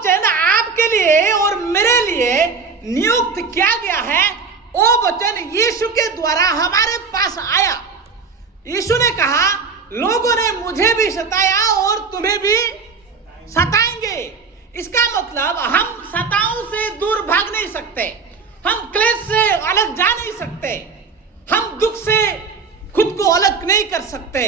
वचन आपके लिए और मेरे लिए नियुक्त किया गया है, वो वचन यीशु के द्वारा हमारे पास आया। यीशु ने कहा, लोगों ने मुझे भी सताया और तुम्हें भी सताएंगे। इसका मतलब हम सताओं से दूर भाग नहीं सकते, हम क्लेश से अलग जा नहीं सकते, हम दुख से खुद को अलग नहीं कर सकते,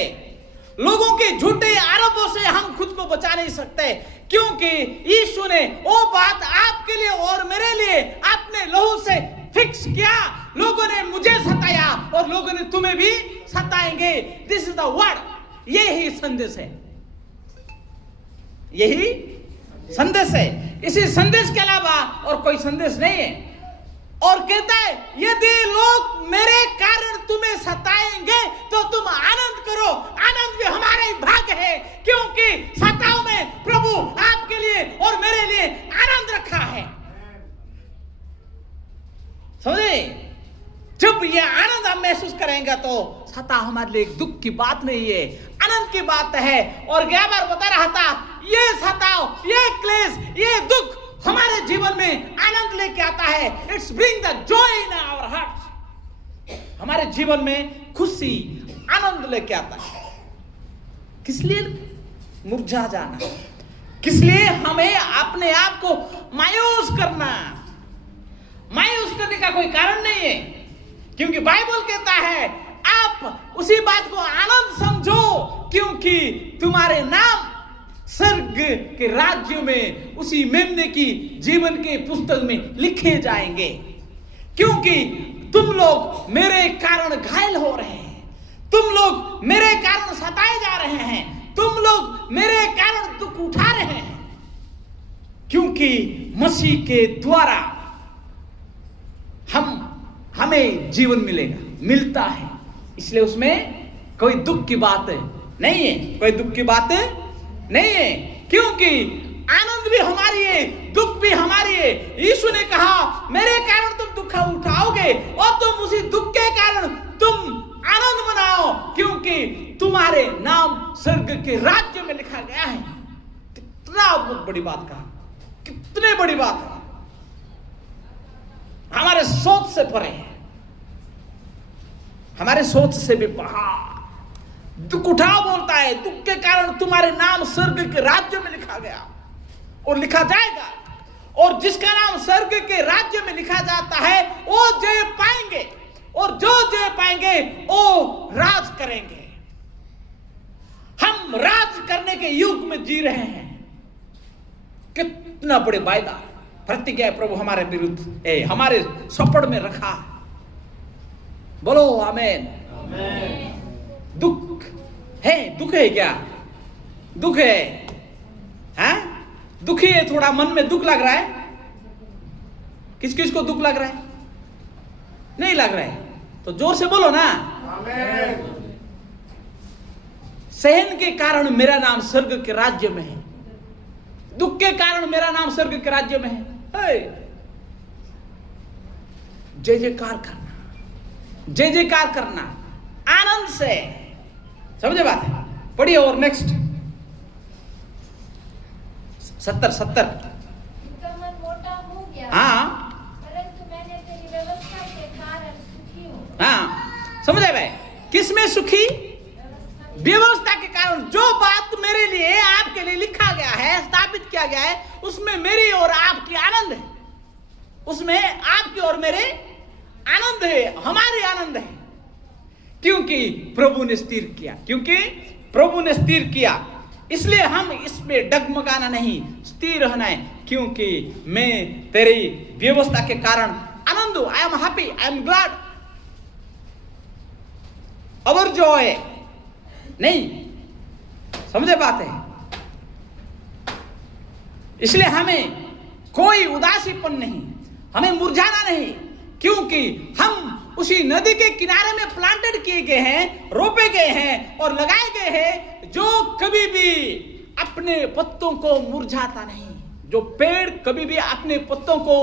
लोगों के झूठे आरोपों से हम खुद को बचा नहीं सकते, क्योंकि यीशु ने वो बात आपके लिए और मेरे लिए अपने लहू से फिक्स किया। लोगों ने मुझे सताया और लोगों ने तुम्हें भी सताएंगे। This is the word. यही संदेश है, यही संदेश है। इसी संदेश के अलावा और कोई संदेश नहीं है। और कहता है, यदि लोग मेरे कारण तुम्हें सताएंगे तो तुम आनंद करो। आनंद भी हमारा ही भाग है, क्योंकि सताओ में प्रभु आपके लिए और मेरे लिए आनंद रखा है। समझे? जब ये आनंद हम महसूस करेंगे तो सता हमारे लिए एक दुख की बात नहीं है, आनंद की बात है। और गया बार बता रहा था, ये सताओ, ये क्लेश, ये दुख हमारे जीवन में आनंद लेके आता है। It's bring the joy in our heart. हमारे जीवन में खुशी, आनंद लेके आता है। किस लिए मुरझा जाना? किस लिए हमें अपने आप को मायूस करना? मायूस करने का कोई कारण नहीं है, क्योंकि बाइबल कहता है आप उसी बात को आनंद समझो, क्योंकि तुम्हारे नाम स्वर्ग के राज्य में उसी मेमने की जीवन के पुस्तक में लिखे जाएंगे। क्योंकि तुम लोग मेरे कारण घायल हो रहे हैं, तुम लोग मेरे कारण सताए जा रहे हैं, तुम लोग मेरे कारण दुख उठा रहे हैं, क्योंकि मसीह के द्वारा हमें जीवन मिलता है। इसलिए उसमें कोई दुख की बात नहीं है, कोई दुख की बात नहीं है, क्योंकि आनंद भी हमारी है, दुख भी हमारी है। यीशु ने कहा, मेरे कारण तुम दुख उठाओगे और तुम उसी दुख के कारण तुम आनंद मनाओ, क्योंकि तुम्हारे नाम स्वर्ग के राज्य में लिखा गया है। कितना बड़ी बात कहा, कितनी बड़ी बात है, हमारे सोच से परे है, हमारे सोच से भी बाहर। दुख उठाओ बोलता है, दुख के कारण तुम्हारे नाम स्वर्ग के राज्य में लिखा गया और लिखा जाएगा। और जिसका नाम स्वर्ग के राज्य में लिखा जाता है वो जय पाएंगे, और जो जय पाएंगे वो राज करेंगे। हम राज करने के युग में जी रहे हैं। कितना बड़े वायदा, प्रतिज्ञा प्रभु हमारे विरुद्ध हमारे सपड़ में रखा। बोलो आमीन। दुख है, दुख है क्या? दुख है, हाँ? दुखी है, थोड़ा मन में दुख लग रहा है। किस किस को दुख लग रहा है? नहीं लग रहा है तो जोर से बोलो ना। सहन के कारण मेरा नाम स्वर्ग के राज्य में है, दुख के कारण मेरा नाम स्वर्ग के राज्य में है। जय जयकार करना, जय जयकार करना आनंद से। समझे बात है? पढ़िए और नेक्स्ट 70 मन मोटा हो गया, हाँ, परंतु मैंने तेरी व्यवस्था के कारण सुखी हूँ। हाँ, समझे भाई? किसमें सुखी? व्यवस्था के कारण। जो बात मेरे लिए आपके लिए लिखा गया है, स्थापित किया गया है, उसमें मेरी और आपकी आनंद है, उसमें आपकी और मेरे आनंद है, हमारी आनंद है, क्योंकि प्रभु ने स्थिर किया, क्योंकि प्रभु ने स्थिर किया। इसलिए हम इसमें डगमगाना नहीं, स्थिर रहना है, क्योंकि मैं तेरी व्यवस्था के कारण आनंद हूं। I am happy, I am glad. Our Joy नहीं, समझे बात है? इसलिए हमें कोई उदासीपन नहीं, हमें मुरझाना नहीं, क्योंकि हम उसी नदी के किनारे में प्लांटेड किए गए हैं, रोपे गए हैं और लगाए गए हैं, जो कभी भी अपने पत्तों को मुरझाता नहीं। जो पेड़ कभी भी अपने पत्तों को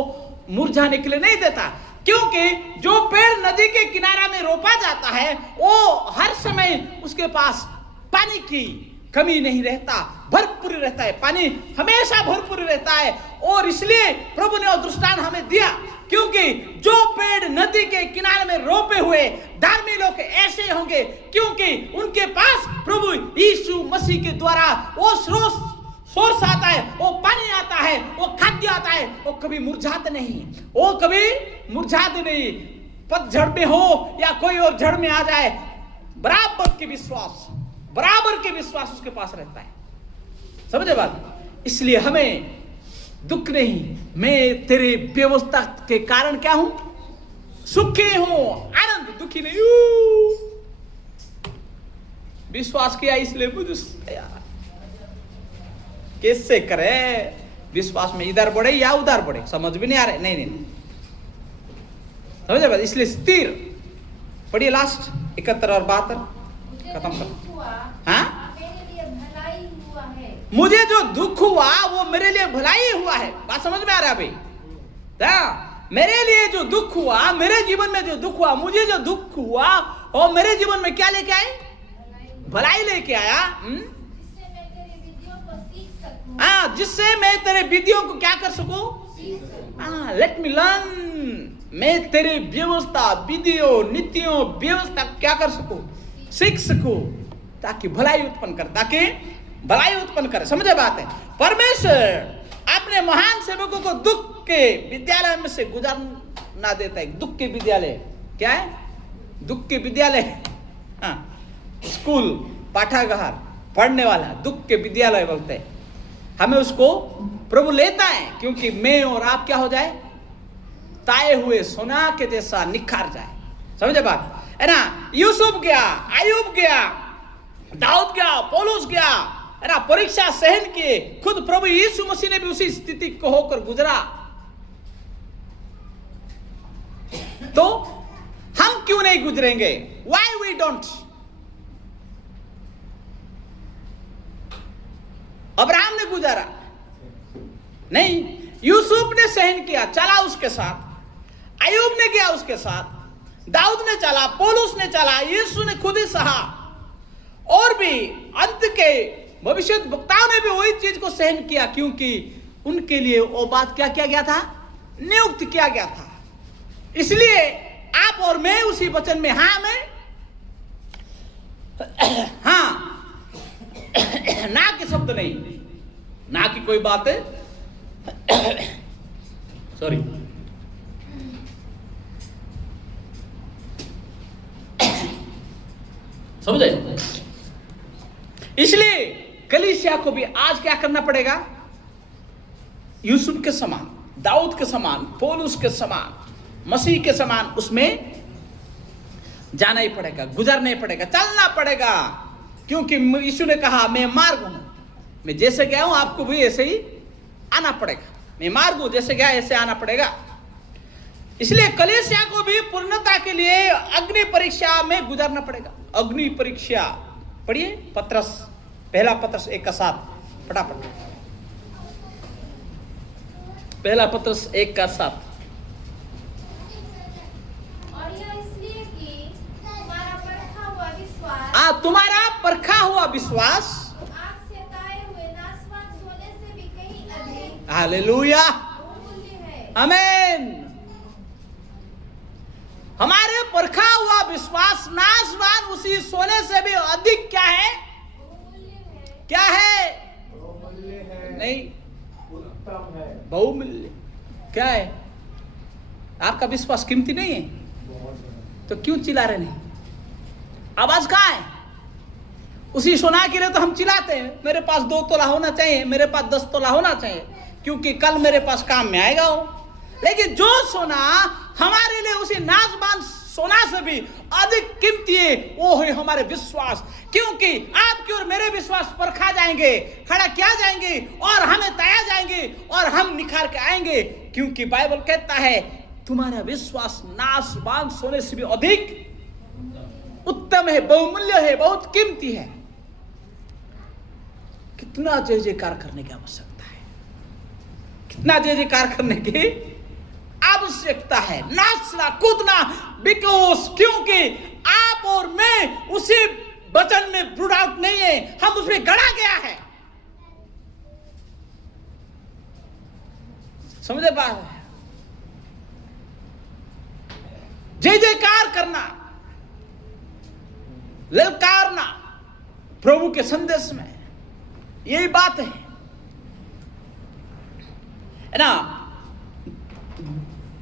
मुरझाने के लिए नहीं देता, क्योंकि जो पेड़ नदी के किनारा में रोपा जाता है वो हर समय उसके पास पानी की कमी नहीं रहता, भरपूर रहता है। पानी हमेशा भरपूर रहता है। और इसलिए प्रभु ने वो दृष्टांत हमें दिया, क्योंकि जो पेड़ नदी के किनारे में रोपे हुए धार्मिक लोग ऐसे होंगे, क्योंकि उनके पास प्रभु यीशु मसीह के द्वारा वो सोर्स आता है, वो पानी आता है, वो खाद्य आता है, वो कभी मुरझाते नहीं, वो कभी मुरझाते नहीं। पतझड़ में हो या कोई और झड़ में आ जाए, बराबर के विश्वास उसके पास रहता है। समझे बात? इसलिए हमें दुख नहीं, मैं तेरे व्यवस्था के कारण क्या हूं? सुखी हूं, आनंद, दुखी नहीं हूं। विश्वास किया इसलिए मुझे यार कैसे करे? विश्वास में इधर बढ़े या उधर बढ़े समझ भी नहीं आ रहे। नहीं समझे बात? इसलिए स्थिर पढ़िए, लास्ट 71 और 72 खत्म कर। हाँ, मुझे जो दुख हुआ वो मेरे लिए भलाई हुआ है। बात समझ में आ रहा है भाई? मेरे लिए जो दुख हुआ, मेरे जीवन में जो दुख हुआ, मुझे जो दुख हुआ और मेरे जीवन में क्या लेके आए? भलाई लेके आया। जिससे मैं तेरे विधियों को क्या कर सकूं? Let me learn. मैं तेरे व्यवस्था, विधियों, नीतियों, व्यवस्था क्या कर सकूं? सीख सकूं, ताकि भलाई उत्पन्न करे। समझे बात है? परमेश्वर अपने महान सेवकों को दुख के विद्यालय में से गुजरना देता है। दुख के विद्यालय क्या है? दुख के विद्यालय, स्कूल, पाठागार, पढ़ने वाला दुख के विद्यालय बोलते हैं। हमें उसको प्रभु लेता है, क्योंकि मैं और आप क्या हो जाए? ताए हुए सोना के जैसा निखार जाए। समझे बात है ना? यूसुफ गया, अय्यूब गया, दाऊद गया, पौलुस गया, है ना, परीक्षा सहन किए। खुद प्रभु यीशु मसीह ने भी उसी स्थिति को होकर गुजरा। तो हम क्यों नहीं गुजरेंगे? Why we don't? अब्राहम ने गुजारा नहीं, यूसुफ ने सहन किया, चला उसके साथ, अय्यूब ने गया उसके साथ, दाऊद ने चला, पौलुस ने चला, यीशु ने खुद ही सहा। और भी अंत के भविष्यद्वक्ताओं ने भी वही चीज को सहन किया, क्योंकि उनके लिए वो बात क्या किया गया था? नियुक्त किया गया था। इसलिए आप और मैं उसी वचन में, हाँ मैं, हाँ ना के शब्द नहीं, ना की कोई बात है, सॉरी, समझे? इसलिए कलीसिया को भी आज क्या करना पड़ेगा? यूसुफ के समान, दाऊद के समान, पौलुस के समान, मसीह के समान उसमें जाना ही पड़ेगा, गुजरना ही पड़ेगा, चलना पड़ेगा। क्योंकि यीशु ने कहा मैं मार्ग हूं, मैं जैसे गया हूं आपको भी ऐसे ही आना पड़ेगा। मैं मार्ग हूं, जैसे गया ऐसे आना पड़ेगा। इसलिए कलीसिया को भी पूर्णता के लिए अग्नि परीक्षा में गुजरना पड़ेगा। अग्नि परीक्षा पढ़िए, पत्रस, पहला पत्रस 1:7, फटाफट, पहला पत्रस 1:7। तुम्हारा परखा हुआ विश्वास आग से ताए हुए नाशवान सोने से भी कहीं अधिक हालेलुया, बहुमूल्य है। आमीन। हमारे परखा हुआ विश्वास नाशवान उसी सोने से भी अधिक क्या है? बहुमूल्य है। क्या है? बहुमूल्य है, नहीं, उत्तम है, बहुमूल्य। क्या है? आपका विश्वास कीमती नहीं है तो क्यों चिल्ला रहे नहीं? आवाज कहाँ है? उसी सोना के लिए तो हम चिल्लाते हैं, मेरे पास 2 तोला होना चाहिए, मेरे पास 10 तोला होना चाहिए, क्योंकि कल मेरे पास काम में आएगा वो। लेकिन जो सोना हमारे लिए उसी नाशवान सोना से भी अधिक कीमती है, वो है हमारे विश्वास। क्योंकि आपके और मेरे विश्वास परखा जाएंगे, खड़ा किया जाएंगे, और हमें ताया जाएंगे, और हम निखार के आएंगे। क्योंकि बाइबल कहता है तुम्हारा विश्वास नाशवान सोने से भी अधिक उत्तम है, बहुमूल्य है, बहुत कीमती है। कितना जय जयकार करने की आवश्यकता है, कितना जय जयकार करने की आवश्यकता है, नाचना कूदना, बिकॉज क्योंकि आप और मैं उसी वचन में ब्रूड आउट नहीं है, हम उसमें गड़ा गया है। समझे बात? जय जयकार करना, ललकारना प्रभु के संदेश में, यही बात है ना।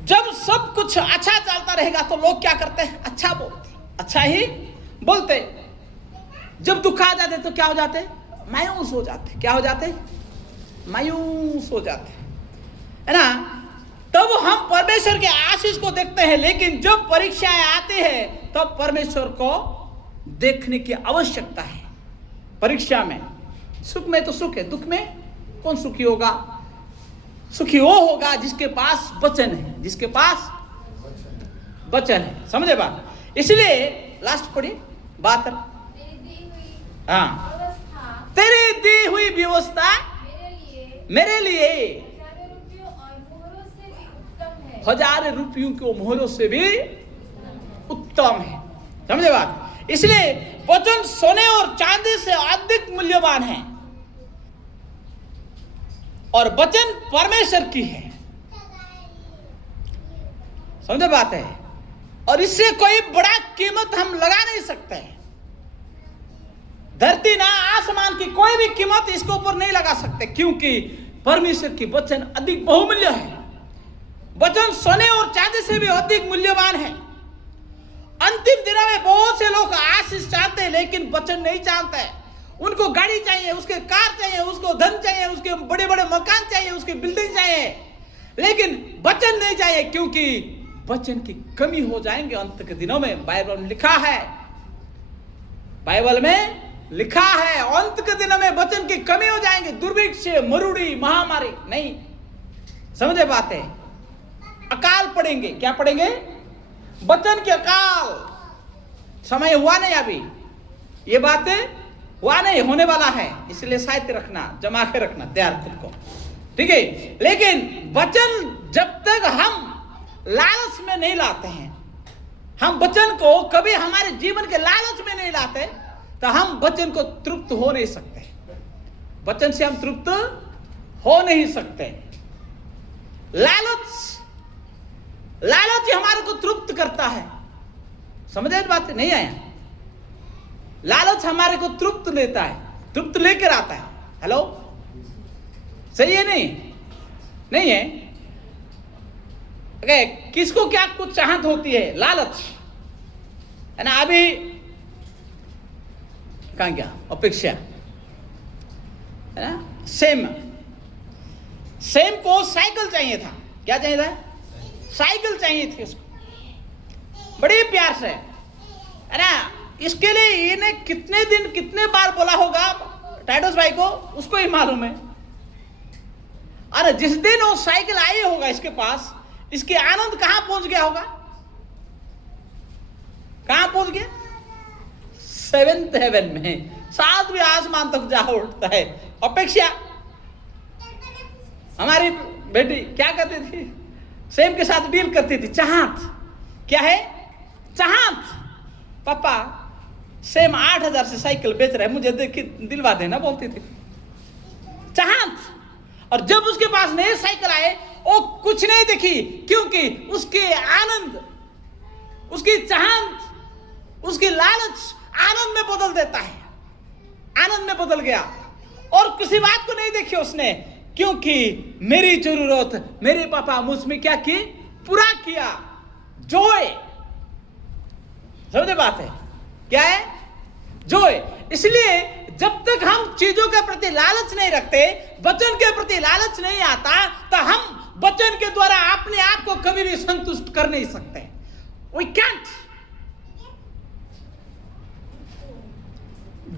जब सब कुछ अच्छा चलता रहेगा तो लोग क्या करते हैं? अच्छा बोलते, अच्छा ही बोलते। जब दुख आ जाते तो क्या हो जाते? मायूस हो जाते। क्या हो जाते? मायूस हो जाते, है ना। तब हम परमेश्वर के आशीष को देखते हैं, लेकिन जब परीक्षाएं आती है तब परमेश्वर को देखने की आवश्यकता है। परीक्षा में, सुख में तो सुख है, दुख में कौन सुखी होगा? सुखी वो होगा जिसके पास वचन है, जिसके पास वचन है। समझे बात? इसलिए लास्ट पढ़िए बात। मेरी दी हुई हाँ, व्यवस्था तेरी दी हुई व्यवस्था मेरे लिए हजारों रुपयों और मोहरों से भी हजार रुपयों के मोहरों से भी उत्तम है। उत्तम है। समझे बात? इसलिए वचन सोने और चांदी से अधिक मूल्यवान है, और वचन परमेश्वर की है। समझे बात है? और इससे कोई बड़ा कीमत हम लगा नहीं सकते। धरती ना आसमान की कोई भी कीमत इसके ऊपर नहीं लगा सकते, क्योंकि परमेश्वर की वचन अधिक बहुमूल्य है। वचन सोने और चांदी से भी अधिक मूल्यवान है। अंतिम दिनों में बहुत से लोग आशीष चाहते हैं, लेकिन वचन नहीं चाहते। उनको गाड़ी चाहिए, उसके कार चाहिए, उसको धन चाहिए, उसके बड़े बड़े मकान चाहिए, उसकी बिल्डिंग चाहिए, लेकिन वचन नहीं चाहिए, क्योंकि वचन की कमी हो जाएंगे अंत के दिनों में। बाइबल में लिखा है, बाइबल में लिखा है, अंत के दिनों में वचन की कमी हो जाएंगे। दुर्भिक्ष, मरुड़ी, महामारी नहीं। समझे बात है? अकाल पड़ेंगे। क्या पड़ेंगे? वचन के अकाल। समय हुआ नहीं अभी, ये बातें हुआ नहीं, होने वाला है। इसलिए साहित्य रखना, जमा के रखना तैयार खुद को, ठीक है। लेकिन वचन जब तक हम लालच में नहीं लाते हैं, हम वचन को कभी हमारे जीवन के लालच में नहीं लाते, तो हम वचन को तृप्त हो नहीं सकते। वचन से हम तृप्त हो नहीं सकते। लालच ही हमारे को तृप्त करता है। समझे बात? नहीं आया? लालच हमारे को तृप्त लेता है, तृप्त लेकर आता है। हेलो, सही है? नहीं है? okay, किसको क्या कुछ चाहत होती है? लालच, है ना। अभी कहां गया? अपेक्षा, है ना। सेम को साइकिल चाहिए था। क्या चाहिए था? साइकिल चाहिए थी उसको, बड़े प्यार से, है ना। इसके लिए इन्हें कितने दिन, कितने बार बोला होगा टाइटस भाई को, उसको ही मालूम है। अरे जिस दिन वो साइकिल आई होगा इसके पास, इसके आनंद कहां पहुंच गया होगा? कहां पहुंच गया? 7th हेवन में, 7वें आसमान तक जा उठता है। अपेक्षा, हमारी बेटी क्या करती थी? सेम के साथ डील करती थी। चाहत क्या है? चाहत, पापा सेम 8,000 से साइकिल बेच रहा है, मुझे देखी दिलवा देना, बोलती थी। चाहत। और जब उसके पास नए साइकिल आए, वो कुछ नहीं देखी, क्योंकि उसके आनंद, उसकी चाहत, उसकी लालच आनंद में बदल देता है। आनंद में बदल गया, और किसी बात को नहीं देखी उसने, क्योंकि मेरी जरूरत मेरे पापा मुझ में क्या की? पूरा किया। जॉय। समझे बात है? क्या है? जॉय। इसलिए जब तक हम चीजों के प्रति लालच नहीं रखते, वचन के प्रति लालच नहीं आता, तो हम वचन के द्वारा अपने आप को कभी भी संतुष्ट कर नहीं सकते। We can't।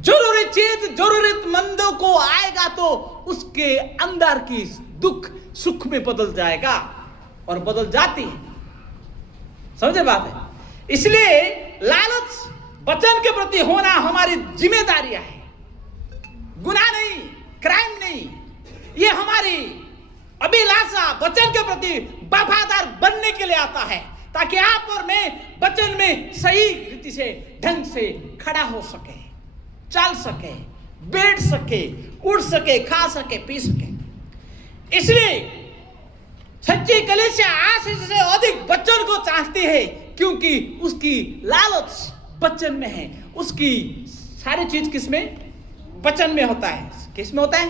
जरूरी चीज जरूरतमंदों को आएगा तो उसके अंदर की दुख सुख में बदल जाएगा, और बदल जाती है। समझे बात है? इसलिए लालच, वचन के प्रति होना हमारी जिम्मेदारियां है। गुनाह नहीं, क्राइम नहीं, ये हमारी अभिलाषा वचन के प्रति वफादार बनने के लिए आता है, ताकि आप और मैं वचन में सही रीति से, ढंग से खड़ा हो सके। चल सके, बैठ सके, उठ सके, खा सके, पी सके। इसलिए सच्ची कलीसिया आशीष से अधिक वचन को चाहती है, क्योंकि उसकी लालच वचन में है। उसकी सारी चीज किसमें? वचन में होता है। किसमें होता है?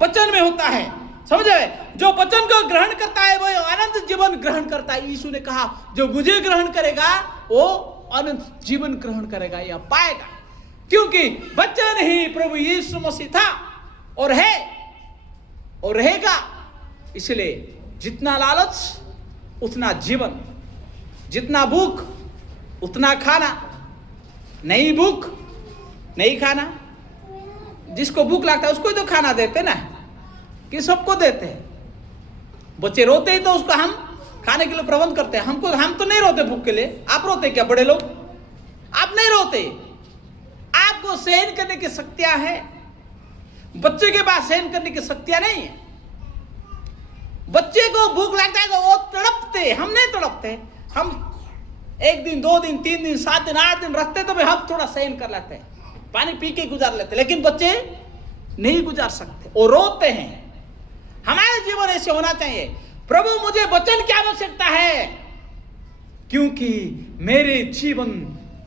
वचन में होता है। समझ आए? जो वचन को ग्रहण करता है वो अनंत जीवन ग्रहण करता है। यीशु ने कहा जो मुझे ग्रहण करेगा वो अनंत जीवन ग्रहण करेगा या पाएगा, क्योंकि वचन ही प्रभु यीशु मसीह था और है और रहेगा। इसलिए जितना लालच उतना जीवन, जितना भूख उतना खाना, नहीं भूख नहीं खाना। जिसको भूख लगता है उसको तो खाना देते ना, कि सबको देते हैं। बच्चे रोते हैं तो उसको हम खाने के लिए प्रबंध करते हैं। हम तो नहीं रोते भूख के लिए। आप रोते क्या? बड़े लोग आप नहीं रोते। आपको सहन करने की शक्तियां है, बच्चे के पास सहन करने की शक्तियां नहीं है। बच्चे को भूख लगता है तो वो तड़पते, हम नहीं तड़पते। हम 1 दिन 2 दिन 3 दिन 7 दिन 8 दिन रखते तो हम थोड़ा सहन कर लेते हैं, पानी पी के गुजार लेते, लेकिन बच्चे नहीं गुजार सकते और रोते हैं। हमारे जीवन ऐसे होना चाहिए, प्रभु मुझे वचन की आवश्यकता है, क्योंकि मेरे जीवन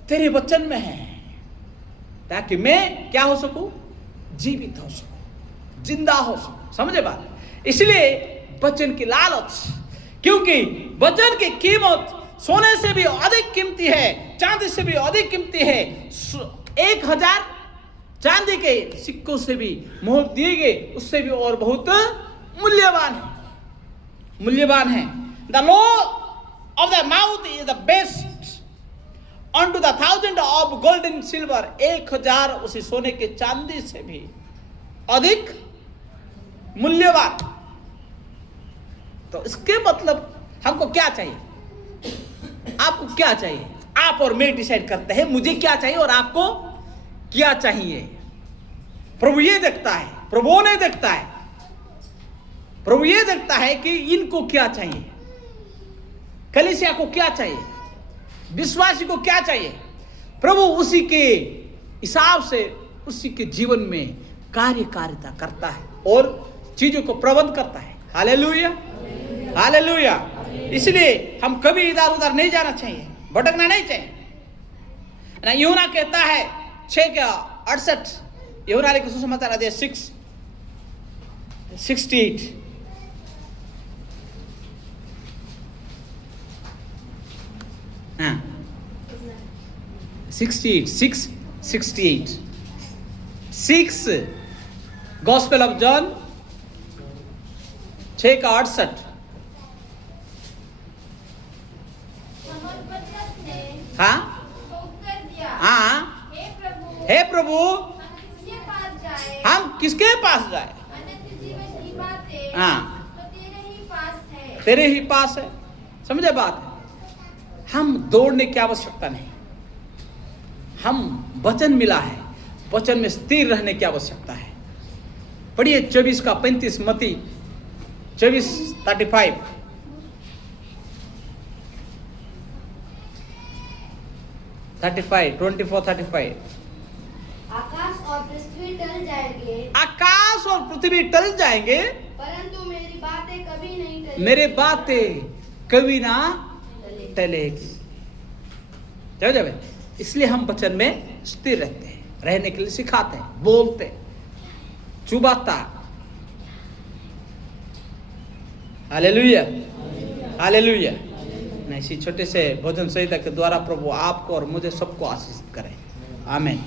तेरे वचन में है, ताकि मैं क्या हो सकूं? जीवित हो सकूं, जिंदा हो सकूं। समझे बात? इसलिए वचन की लालच, क्योंकि वचन की कीमत सोने से भी अधिक कीमती है, चांदी से भी अधिक कीमती है। 1000 चांदी के सिक्कों से भी मोहर दिए गए उससे भी और बहुत मूल्यवान है, मूल्यवान है। The law of the mouth is the best unto the 1000 of gold and silver। 1000 उसी सोने के चांदी से भी अधिक मूल्यवान। तो इसके मतलब हमको क्या चाहिए? आपको क्या चाहिए? आप और मैं डिसाइड करते हैं मुझे क्या चाहिए और आपको क्या चाहिए। प्रभु ये देखता है, प्रभु नहीं देखता है। प्रभु ये देखता है कि इनको क्या चाहिए, कलीसिया को क्या चाहिए, विश्वासी को क्या चाहिए। प्रभु उसी के हिसाब से उसी के जीवन में कार्यकारिता करता है और चीजों को प्रबंध करता है। Hallelujah, hallelujah. इसलिए हम कभी इधर उधर नहीं जाना चाहिए, भटकना नहीं चाहिए ना। यूहन्ना कहता है 6:68, यूहन्ना लिखित सुसमाचार अध्याय 6:68। हाँ 6 गॉस्पेल ऑफ जॉन 6:68। हाँ हाँ, हे प्रभु हम किसके पास जाए? हाँ तेरे ही पास है। समझे बात? हम दौड़ने की आवश्यकता नहीं, हम वचन मिला है, वचन में स्थिर रहने की आवश्यकता है। पढ़िए 24:35 मत्ती 24:35। आकाश और पृथ्वी टल जाएंगे, आकाश और पृथ्वी टल जाएंगे, परंतु मेरी बातें कभी नहीं टलेंगी। मेरे बातें कभी ना टलेगी। जब इसलिए हम वचन में स्थिर रहते हैं, रहने के लिए सिखाते हैं, बोलते हैं, चुबाता। Hallelujah, hallelujah. इसी छोटे से भोजन संहिता के द्वारा प्रभु आपको और मुझे सबको आशीषित करें। आमीन।